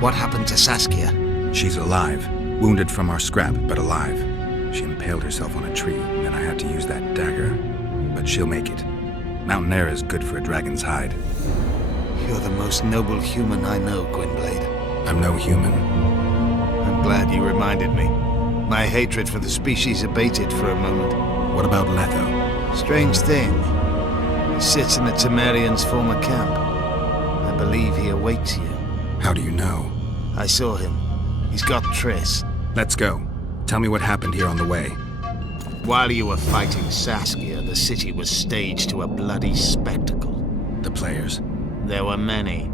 What happened to Saskia? She's alive. Wounded from our scrap, but alive. She impaled herself on a tree, and then I had to use that dagger. But she'll make it. Mountain air is good for a dragon's hide. You're the most noble human I know, Gwynblade. I'm no human. I'm glad you reminded me. My hatred for the species abated for a moment. What about Letho? Strange thing. He sits in the Temerians' former camp. I believe he awaits you. How do you know? I saw him. He's got Triss. Let's go. Tell me what happened here on the way. While you were fighting Saskia, the city was staged to a bloody spectacle. The players? There were many.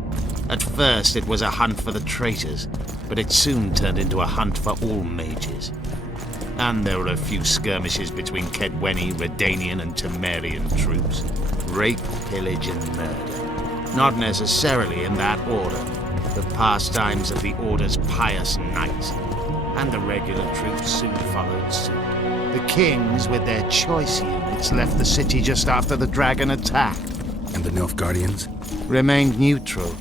At first, it was a hunt for the traitors, but it soon turned into a hunt for all mages. And there were a few skirmishes between Kedweni, Redanian, and Temerian troops. Rape, pillage, and murder. Not necessarily in that order. The pastimes of the Order's pious knights. And the regular troops soon followed suit. The kings, with their choice units, left the city just after the dragon attacked. And the Nilfgaadians? Remained neutral.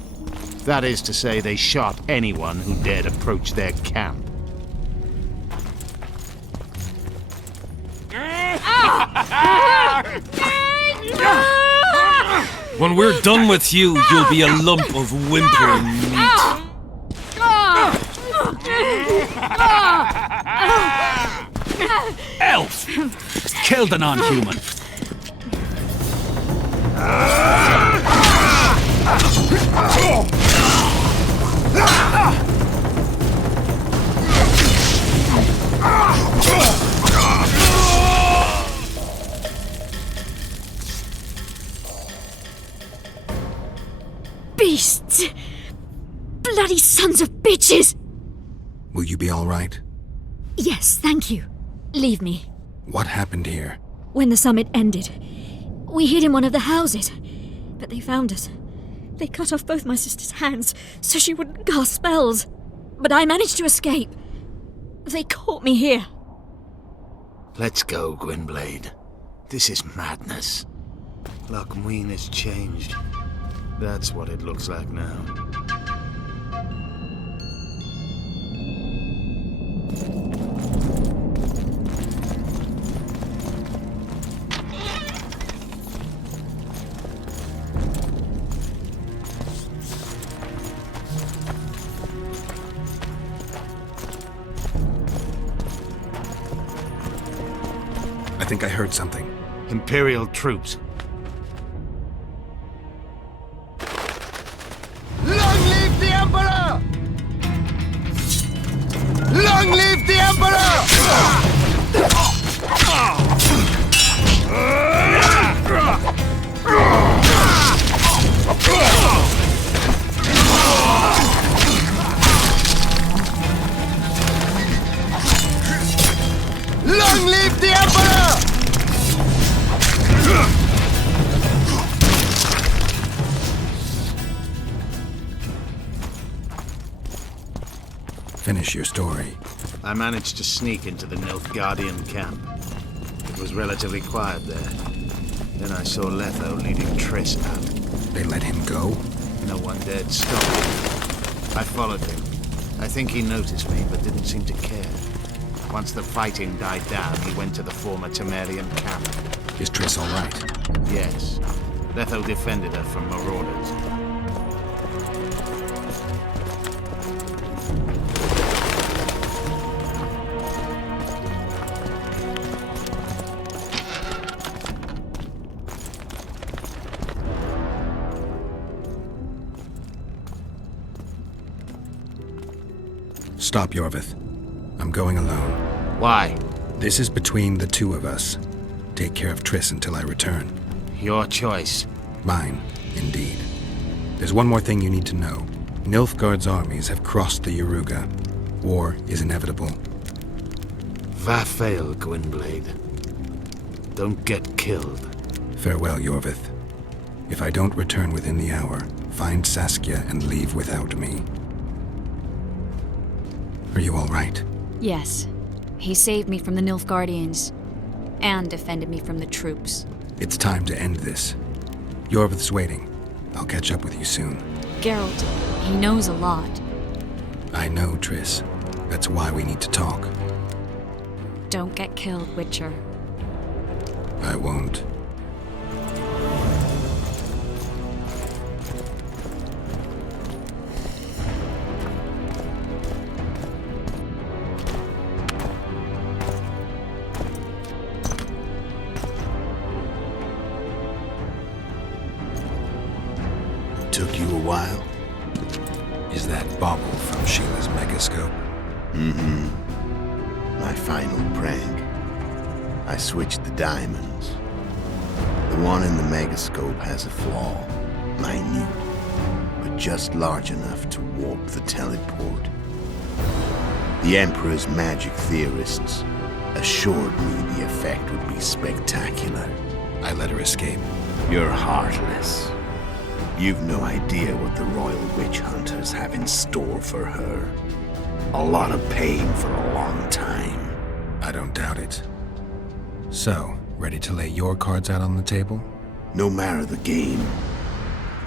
That is to say, they shot anyone who dared approach their camp. When we're done with you, you'll be a lump of whimpering meat. Elf! Killed a non-human. Beasts! Bloody sons of bitches! Will you be all right? Yes, thank you. Leave me. What happened here? When the summit ended, we hid in one of the houses, but they found us. They cut off both my sister's hands so she wouldn't cast spells. But I managed to escape. They caught me here. Let's go, Gwynblade. This is madness. Lochmuin has changed. That's what it looks like now. I think I heard something. Imperial troops. Long live the Emperor! Long live the Emperor! Long live the Emperor! Finish your story. I managed to sneak into the Nilfgaadian camp. It was relatively quiet there. Then I saw Letho leading Triss out. They let him go? No one dared stop him. I followed him. I think he noticed me, but didn't seem to care. Once the fighting died down, he went to the former Temerian camp. Is Triss all right? Yes. Letho defended her from marauders. Stop, Iorveth. I'm going alone. Why? This is between the two of us. Take care of Triss until I return. Your choice. Mine, indeed. There's one more thing you need to know. Nilfgaard's armies have crossed the Yaruga. War is inevitable. Vafail, Gwynblade. Don't get killed. Farewell, Iorveth. If I don't return within the hour, find Saskia and leave without me. Are you all right? Yes. He saved me from the Nilfgaadians, and defended me from the troops. It's time to end this. Iorveth's waiting. I'll catch up with you soon. Geralt, he knows a lot. I know, Triss. That's why we need to talk. Don't get killed, Witcher. I won't. Took you a while? Is that bauble from Síle's megascope? My final prank. I switched the diamonds. The one in the megascope has a flaw. Minute. But just large enough to warp the teleport. The Emperor's magic theorists assured me the effect would be spectacular. I let her escape. You're heartless. You've no idea what the royal witch hunters have in store for her. A lot of pain for a long time. I don't doubt it. So, ready to lay your cards out on the table? No matter the game,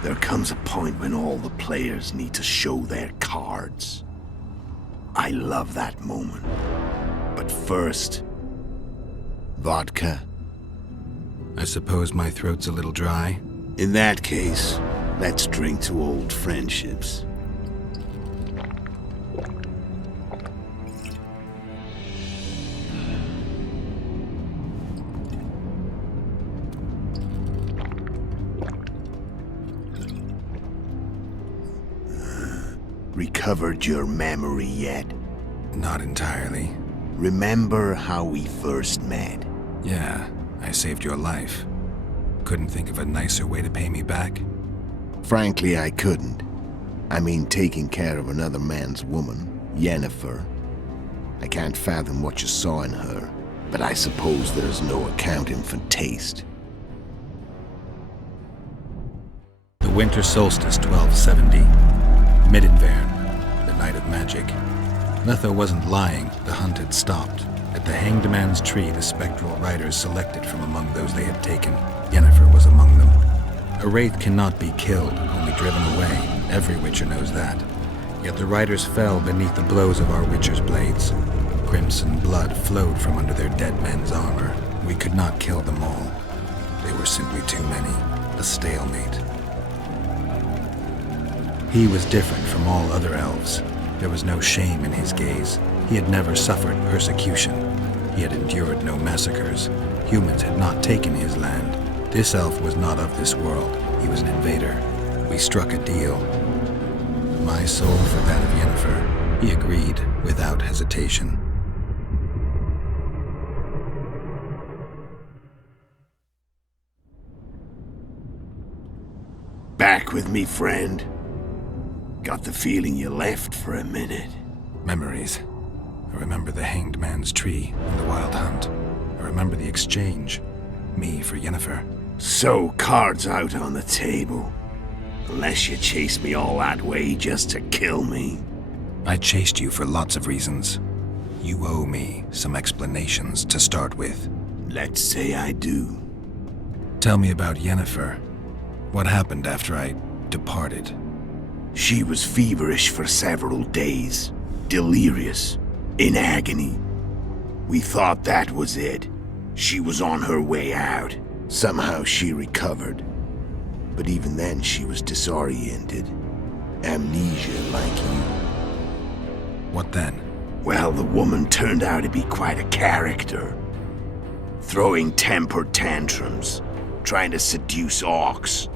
there comes a point when all the players need to show their cards. I love that moment. But first, vodka. I suppose my throat's a little dry. In that case, let's drink to old friendships. Recovered your memory yet? Not entirely. Remember how we first met? Yeah, I saved your life. Couldn't think of a nicer way to pay me back? Frankly, I couldn't. I mean, taking care of another man's woman, Yennefer. I can't fathom what you saw in her, but I suppose there's no accounting for taste. The winter solstice 1270. Midinvern, the night of magic. Letho wasn't lying, the hunt had stopped. At the Hanged Man's Tree, the spectral riders selected from among those they had taken. Yennefer was among them. A wraith cannot be killed, only driven away. Every Witcher knows that. Yet the riders fell beneath the blows of our Witcher's blades. Crimson blood flowed from under their dead men's armor. We could not kill them all. They were simply too many. A stalemate. He was different from all other elves. There was no shame in his gaze. He had never suffered persecution. He had endured no massacres. Humans had not taken his land. This elf was not of this world. He was an invader. We struck a deal. My soul for that of Yennefer. He agreed, without hesitation. Back with me, friend? Got the feeling you left for a minute. Memories. I remember the Hanged Man's Tree and the Wild Hunt. I remember the exchange. Me for Yennefer. So, cards out on the table. Unless you chased me all that way just to kill me. I chased you for lots of reasons. You owe me some explanations to start with. Let's say I do. Tell me about Yennefer. What happened after I departed? She was feverish for several days. Delirious. In agony. We thought that was it. She was on her way out. Somehow she recovered. But even then she was disoriented. Amnesia like you. What then? Well, the woman turned out to be quite a character. Throwing temper tantrums. Trying to seduce orcs.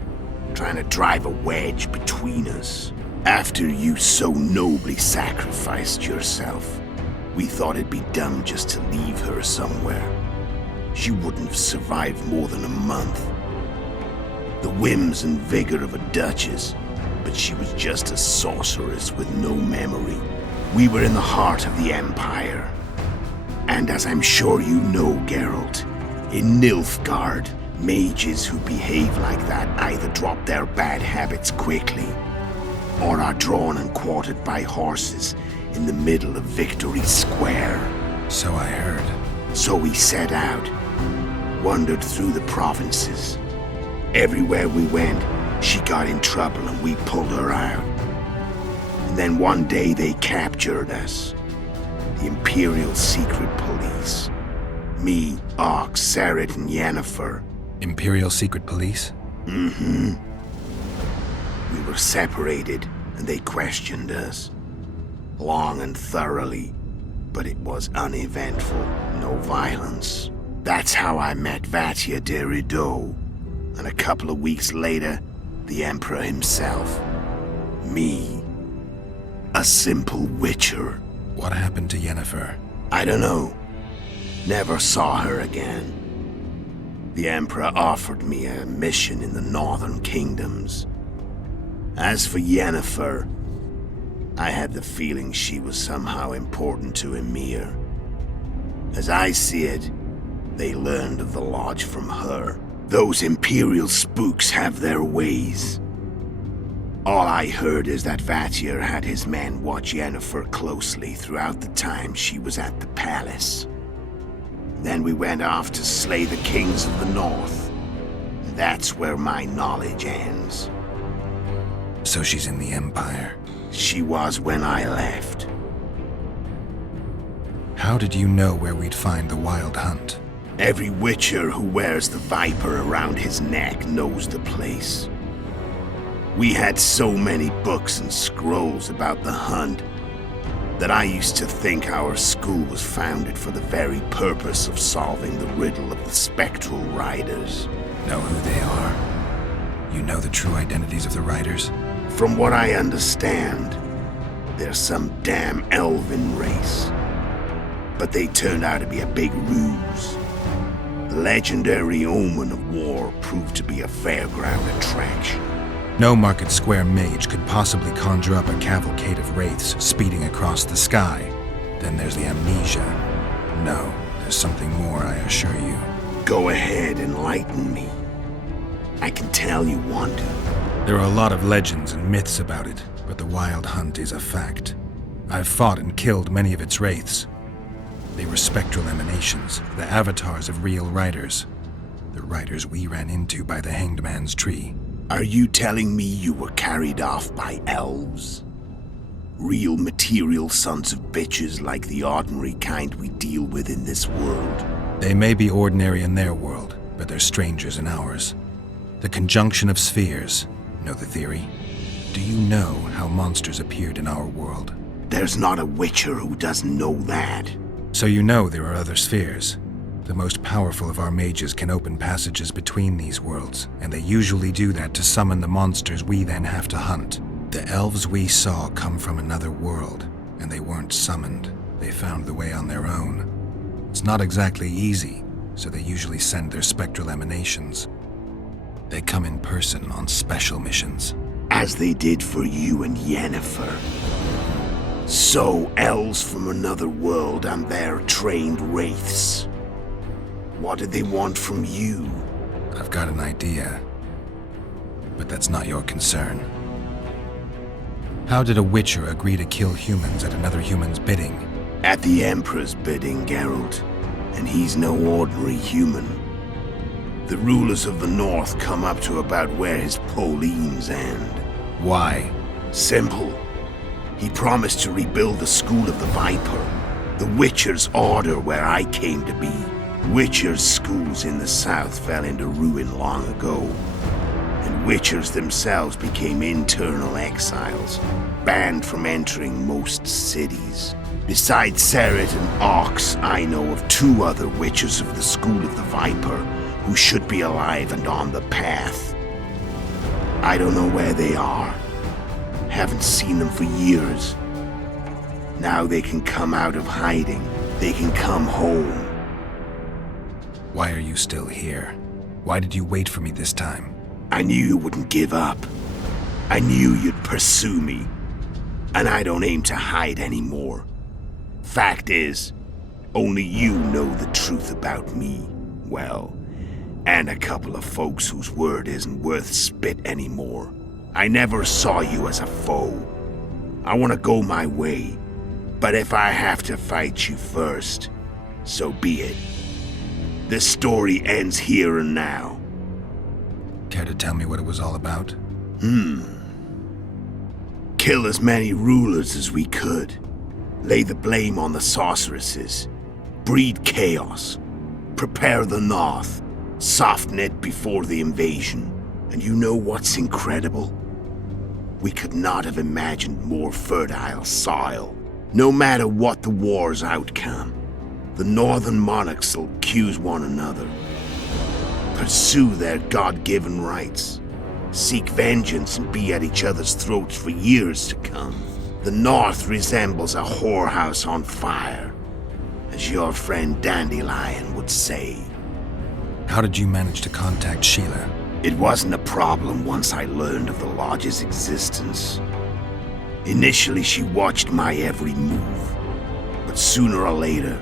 Trying to drive a wedge between us. After you so nobly sacrificed yourself, we thought it'd be dumb just to leave her somewhere. She wouldn't have survived more than a month. The whims and vigor of a duchess, but she was just a sorceress with no memory. We were in the heart of the Empire. And as I'm sure you know, Geralt, in Nilfgaard, mages who behave like that either drop their bad habits quickly, or are drawn and quartered by horses in the middle of Victory Square. So I heard. So we set out, wandered through the provinces. Everywhere we went, she got in trouble and we pulled her out. And then one day they captured us. The Imperial Secret Police. Me, Ox, Sareth, and Yennefer. Imperial Secret Police? Mm-hmm. We were separated, and they questioned us. Long and thoroughly, but it was uneventful, no violence. That's how I met Vatia de Rideau, and a couple of weeks later, the Emperor himself. Me. A simple witcher. What happened to Yennefer? I don't know. Never saw her again. The Emperor offered me a mission in the Northern Kingdoms. As for Yennefer, I had the feeling she was somehow important to Emir. As I see it, they learned of the Lodge from her. Those Imperial spooks have their ways. All I heard is that Vatir had his men watch Yennefer closely throughout the time she was at the palace. Then we went off to slay the kings of the North. That's where my knowledge ends. So she's in the Empire. She was when I left. How did you know where we'd find the Wild Hunt? Every witcher who wears the viper around his neck knows the place. We had so many books and scrolls about the hunt that I used to think our school was founded for the very purpose of solving the riddle of the spectral riders. Know who they are? You know the true identities of the riders? From what I understand, they're some damn elven race. But they turned out to be a big ruse. The legendary omen of war proved to be a fairground attraction. No Market Square mage could possibly conjure up a cavalcade of wraiths speeding across the sky. Then there's the amnesia. No, there's something more, I assure you. Go ahead, enlighten me. I can tell you want to. There are a lot of legends and myths about it, but the Wild Hunt is a fact. I've fought and killed many of its wraiths. They were spectral emanations, the avatars of real riders. The riders we ran into by the Hanged Man's Tree. Are you telling me you were carried off by elves? Real material sons of bitches like the ordinary kind we deal with in this world? They may be ordinary in their world, but they're strangers in ours. The conjunction of spheres. Know the theory? Do you know how monsters appeared in our world? There's not a witcher who doesn't know that. So you know there are other spheres. The most powerful of our mages can open passages between these worlds, and they usually do that to summon the monsters we then have to hunt. The elves we saw come from another world, and they weren't summoned. They found the way on their own. It's not exactly easy, so they usually send their spectral emanations. They come in person on special missions. As they did for you and Yennefer. So, elves from another world and their trained wraiths. What did they want from you? I've got an idea, but that's not your concern. How did a witcher agree to kill humans at another human's bidding? At the Emperor's bidding, Geralt. And he's no ordinary human. The rulers of the North come up to about where his Pauline's end. Why? Simple. He promised to rebuild the School of the Viper, the Witcher's order where I came to be. Witcher's schools in the south fell into ruin long ago, and Witchers themselves became internal exiles, banned from entering most cities. Besides Sareth and Ox, I know of 2 other Witchers of the School of the Viper who should be alive and on the path. I don't know where they are. Haven't seen them for years. Now they can come out of hiding. They can come home. Why are you still here? Why did you wait for me this time? I knew you wouldn't give up. I knew you'd pursue me. And I don't aim to hide anymore. Fact is, only you know the truth about me. Well, and a couple of folks whose word isn't worth spit anymore. I never saw you as a foe. I want to go my way. But if I have to fight you first, so be it. This story ends here and now. Care to tell me what it was all about? Kill as many rulers as we could. Lay the blame on the sorceresses. Breed chaos. Prepare the North. Soften it before the invasion. And you know what's incredible? We could not have imagined more fertile soil. No matter what the war's outcome, the northern monarchs will accuse one another. Pursue their God-given rights. Seek vengeance and be at each other's throats for years to come. The North resembles a whorehouse on fire, as your friend Dandelion would say. How did you manage to contact Síle? It wasn't a problem once I learned of the Lodge's existence. Initially, she watched my every move, but sooner or later,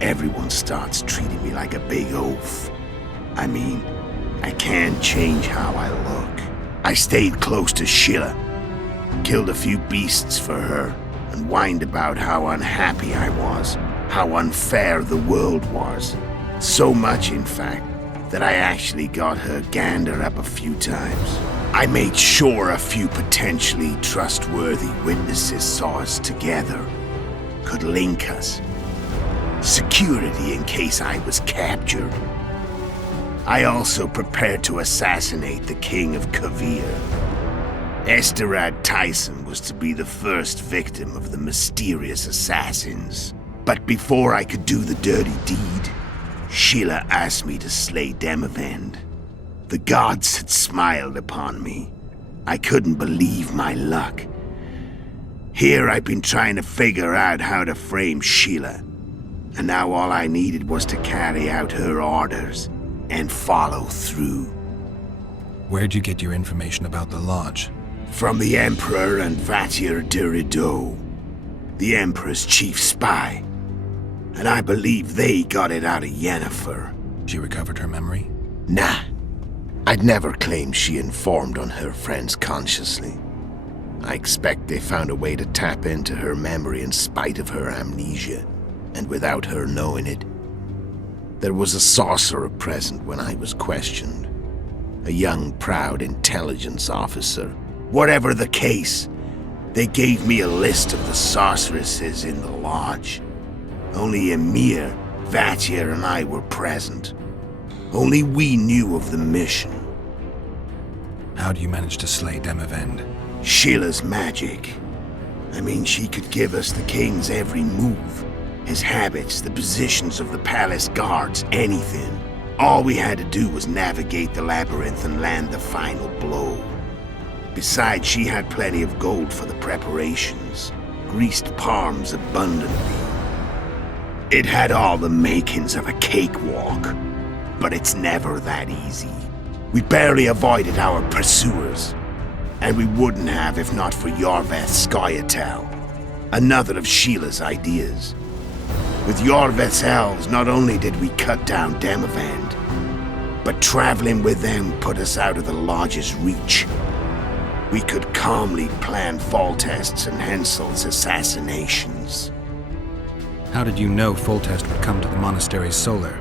everyone starts treating me like a big oaf. I mean, I can't change how I look. I stayed close to Síle, killed a few beasts for her, and whined about how unhappy I was, how unfair the world was. So much, in fact, that I actually got her gander up a few times. I made sure a few potentially trustworthy witnesses saw us together, could link us. Security in case I was captured. I also prepared to assassinate the King of Kavir. Esterad Tyson was to be the first victim of the mysterious assassins. But before I could do the dirty deed, Síle asked me to slay Demavend. The gods had smiled upon me. I couldn't believe my luck. Here I've been trying to figure out how to frame Síle, and now all I needed was to carry out her orders and follow through. Where'd you get your information about the Lodge? From the Emperor and Vatir de Rideau, the Emperor's chief spy. And I believe they got it out of Yennefer. She recovered her memory? Nah. I'd never claimed she informed on her friends consciously. I expect they found a way to tap into her memory in spite of her amnesia, and without her knowing it. There was a sorcerer present when I was questioned. A young, proud intelligence officer. Whatever the case, they gave me a list of the sorceresses in the Lodge. Only Emir, Vatir, and I were present. Only we knew of the mission. How do you manage to slay Demavend? Síle's magic. I mean, she could give us the king's every move. His habits, the positions of the palace guards, anything. All we had to do was navigate the labyrinth and land the final blow. Besides, she had plenty of gold for the preparations. Greased palms abundantly. It had all the makings of a cakewalk. But it's never that easy. We barely avoided our pursuers. And we wouldn't have if not for Iorveth's Scoia'tael, another of Síle's ideas. With Iorveth's elves, not only did we cut down Demavend, but traveling with them put us out of the Lodge's reach. We could calmly plan Foltest's and Henselt's assassinations. How did you know Foltest would come to the monastery's solar?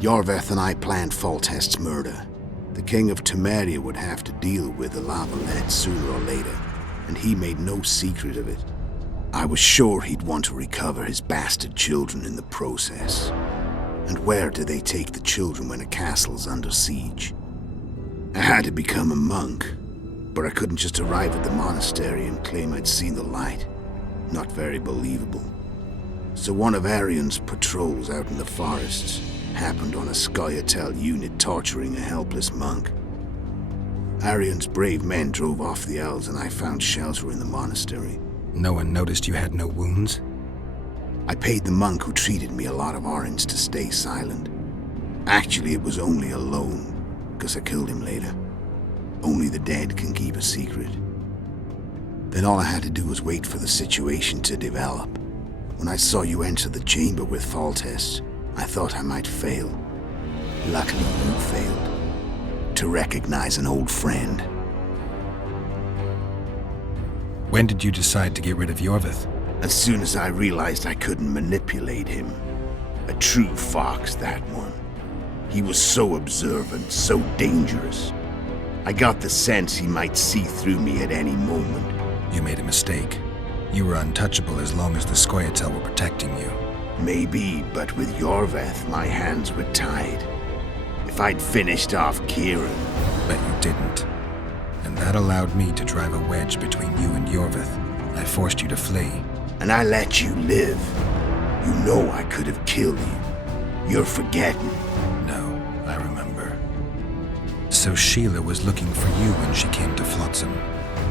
Iorveth and I planned Foltest's murder. The King of Temeria would have to deal with the Lavalette sooner or later, and he made no secret of it. I was sure he'd want to recover his bastard children in the process. And where do they take the children when a castle's under siege? I had to become a monk, but I couldn't just arrive at the monastery and claim I'd seen the light. Not very believable. So one of Arion's patrols out in the forests happened on a Scoia'tael unit torturing a helpless monk. Arion's brave men drove off the elves and I found shelter in the monastery. No one noticed you had no wounds? I paid the monk who treated me a lot of orange to stay silent. Actually, it was only a loan, because I killed him later. Only the dead can keep a secret. Then all I had to do was wait for the situation to develop. When I saw you enter the chamber with Foltest, I thought I might fail. Luckily, you failed. To recognize an old friend. When did you decide to get rid of Iorveth? As soon as I realized I couldn't manipulate him. A true fox, that one. He was so observant, so dangerous. I got the sense he might see through me at any moment. You made a mistake. You were untouchable as long as the Scoia'tael were protecting you. Maybe, but with Iorveth, my hands were tied. If I'd finished off Kieran... But you didn't. And that allowed me to drive a wedge between you and Iorveth. I forced you to flee. And I let you live. You know I could have killed you. You're forgetting. No, I remember. So Síle was looking for you when she came to Flotsam.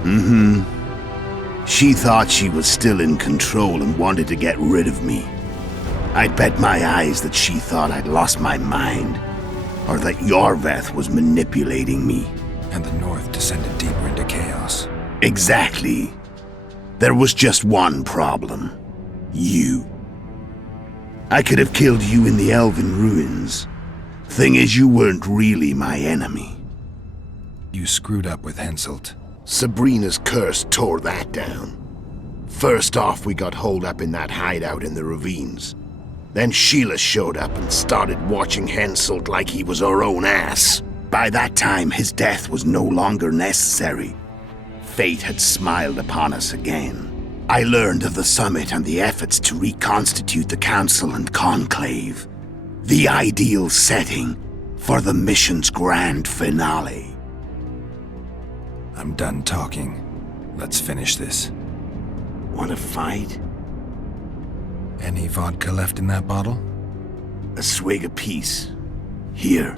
Mm-hmm. She thought she was still in control and wanted to get rid of me. I'd bet my eyes that she thought I'd lost my mind, or that Iorveth was manipulating me. And the North descended deeper into chaos. Exactly. There was just one problem. You. I could have killed you in the Elven ruins. Thing is, you weren't really my enemy. You screwed up with Henselt. Sabrina's curse tore that down. First off, we got holed up in that hideout in the ravines. Then Síle showed up and started watching Henselt like he was her own ass. By that time, his death was no longer necessary. Fate had smiled upon us again. I learned of the summit and the efforts to reconstitute the council and conclave. The ideal setting for the mission's grand finale. I'm done talking. Let's finish this. Want to fight? Any vodka left in that bottle? A swig apiece. Here.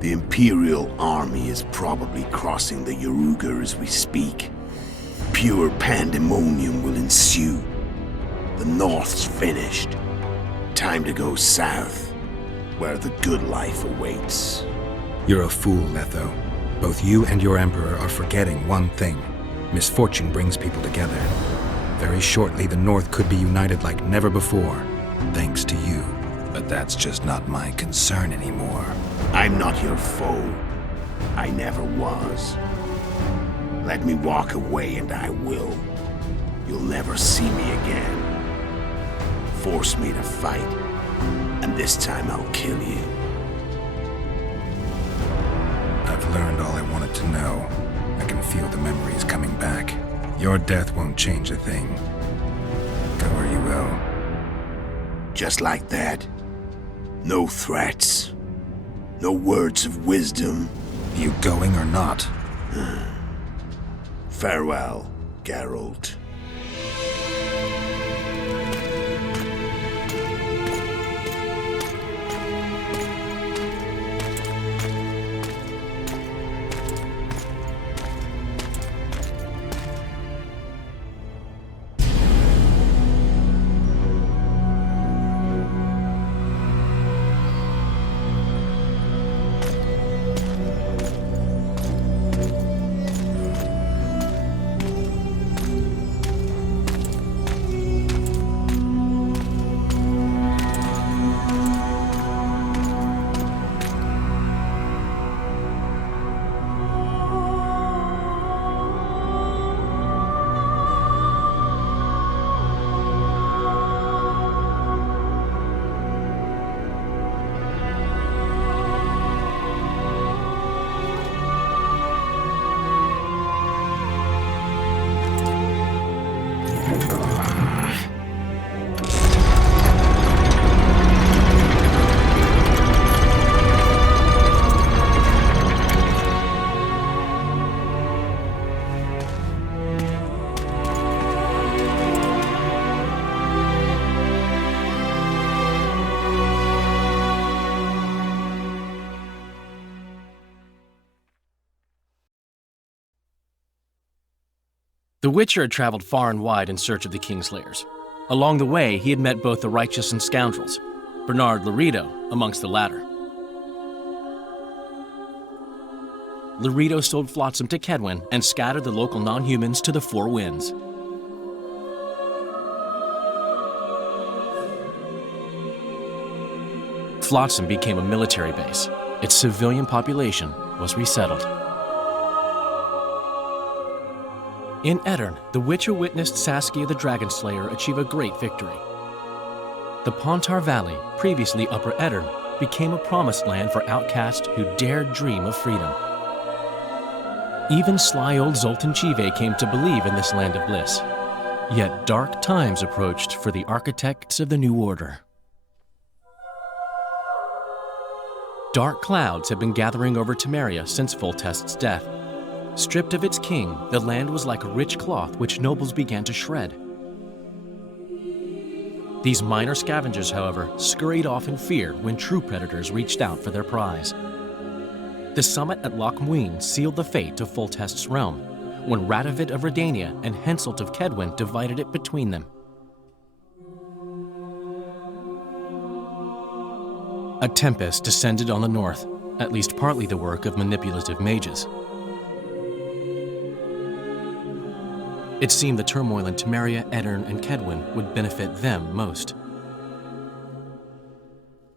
The Imperial army is probably crossing the Yaruga as we speak. Pure pandemonium will ensue. The North's finished. Time to go south, where the good life awaits. You're a fool, Letho. Both you and your Emperor are forgetting one thing. Misfortune brings people together. Very shortly, the North could be united like never before, thanks to you. But that's just not my concern anymore. I'm not your foe. I never was. Let me walk away and I will. You'll never see me again. Force me to fight, and this time I'll kill you. I've learned all I wanted to know. I can feel the memories coming back. Your death won't change a thing. Go where you will. Just like that. No threats. No words of wisdom. You going or not? Farewell, Geralt. The Witcher had traveled far and wide in search of the Kingslayers. Along the way, he had met both the righteous and scoundrels, Bernard Laredo amongst the latter. Laredo sold Flotsam to Kedwen and scattered the local non-humans to the four winds. Flotsam became a military base. Its civilian population was resettled. In Edirn, the Witcher witnessed Saskia the Dragon Slayer achieve a great victory. The Pontar Valley, previously Upper Edirn, became a promised land for outcasts who dared dream of freedom. Even sly old Zoltan Chive came to believe in this land of bliss. Yet dark times approached for the architects of the New Order. Dark clouds had been gathering over Temeria since Foltest's death. Stripped of its king, the land was like a rich cloth which nobles began to shred. These minor scavengers, however, scurried off in fear when true predators reached out for their prize. The summit at Loch Muin sealed the fate of Foltest's realm, when Radovid of Redania and Henselt of Kedwen divided it between them. A tempest descended on the north, at least partly the work of manipulative mages. It seemed the turmoil in Temeria, Edirn, and Kedwen would benefit them most.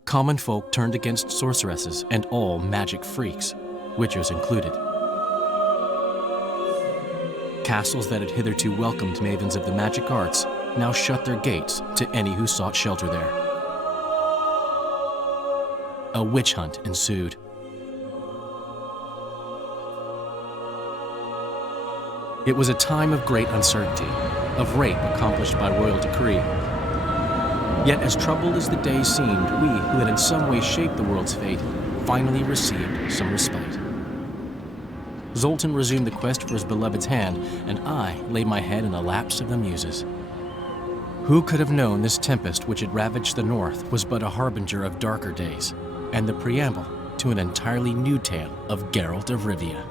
Common folk turned against sorceresses and all magic freaks, witchers included. Castles that had hitherto welcomed mavens of the magic arts now shut their gates to any who sought shelter there. A witch hunt ensued. It was a time of great uncertainty, of rape accomplished by royal decree. Yet as troubled as the days seemed, we, who had in some way shaped the world's fate, finally received some respite. Zoltan resumed the quest for his beloved's hand, and I laid my head in the laps of the muses. Who could have known this tempest which had ravaged the north was but a harbinger of darker days, and the preamble to an entirely new tale of Geralt of Rivia.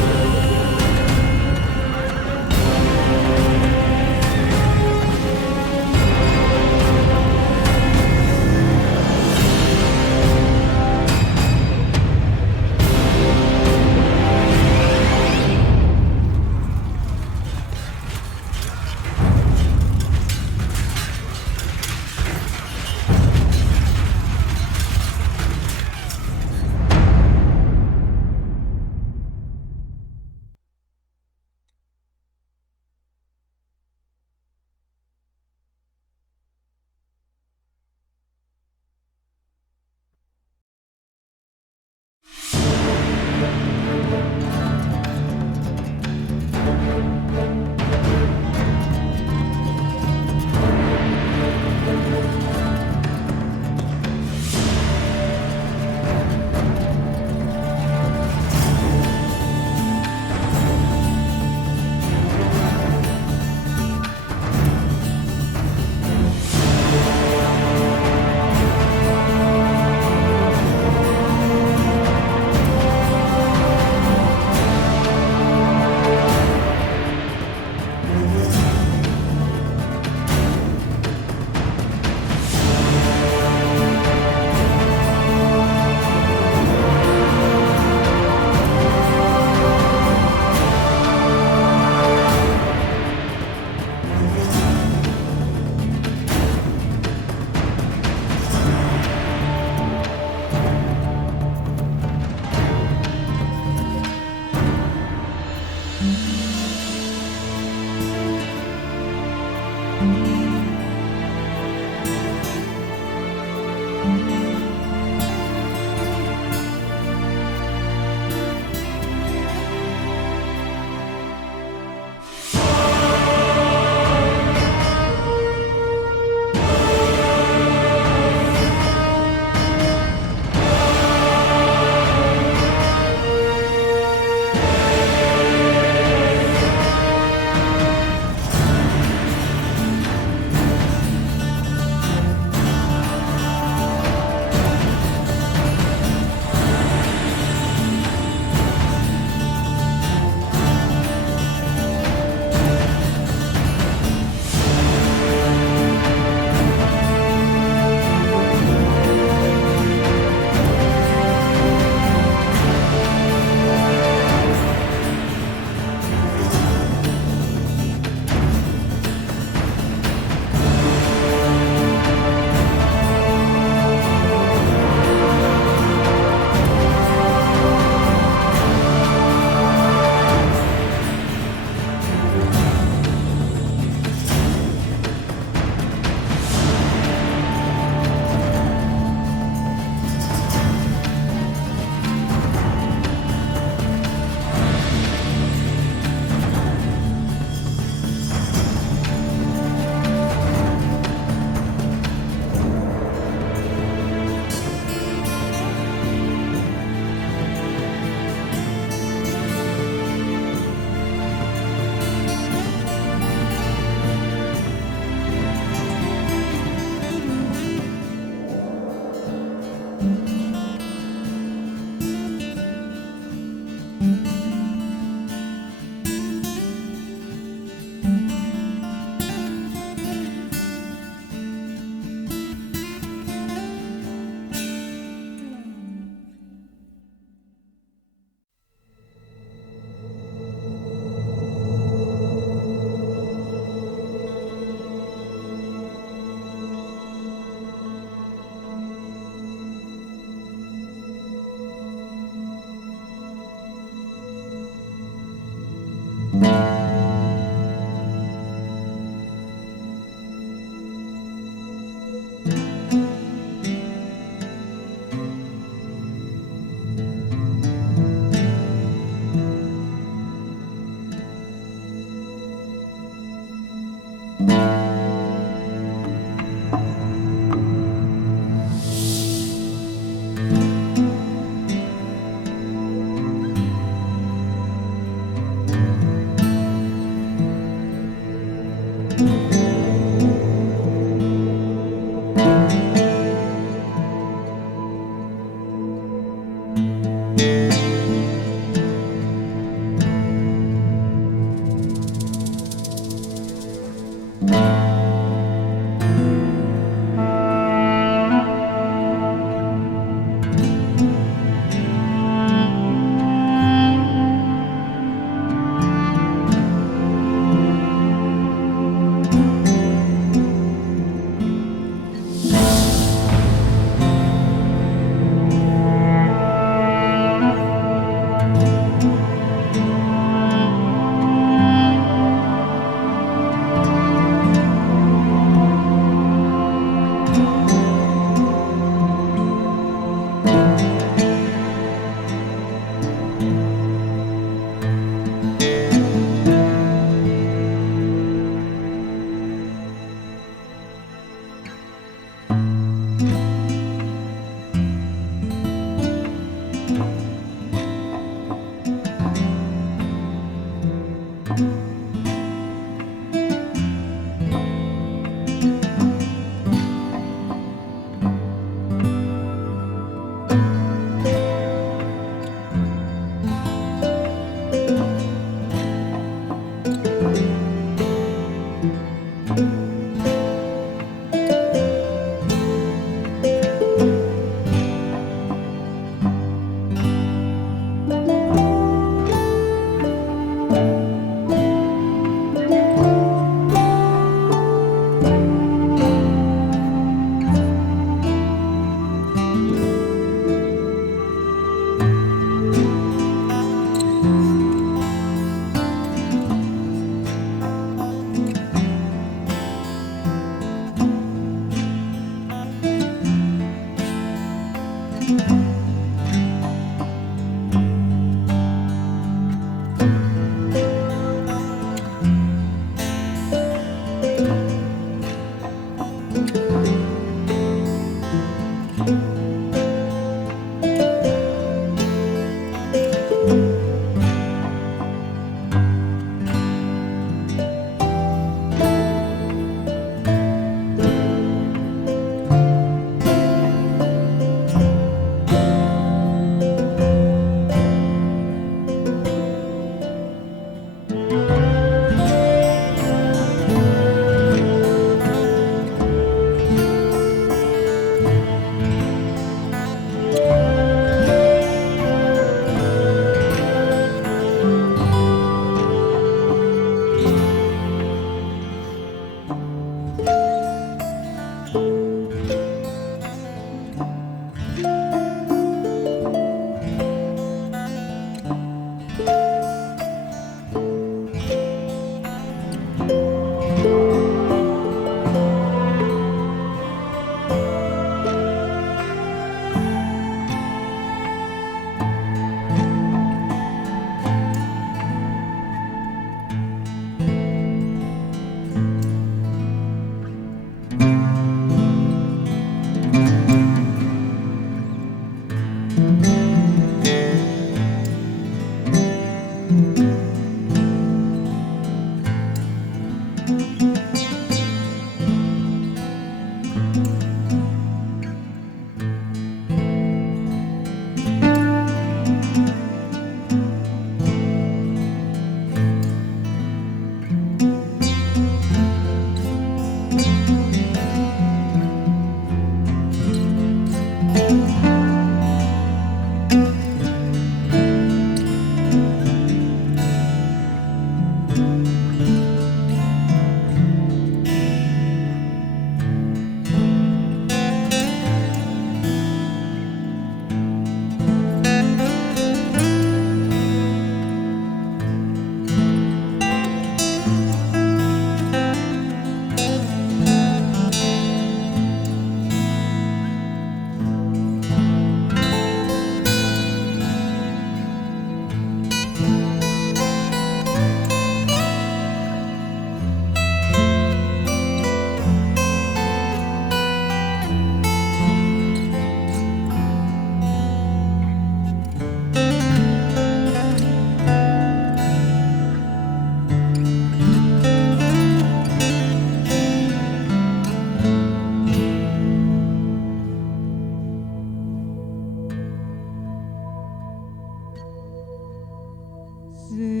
Zero.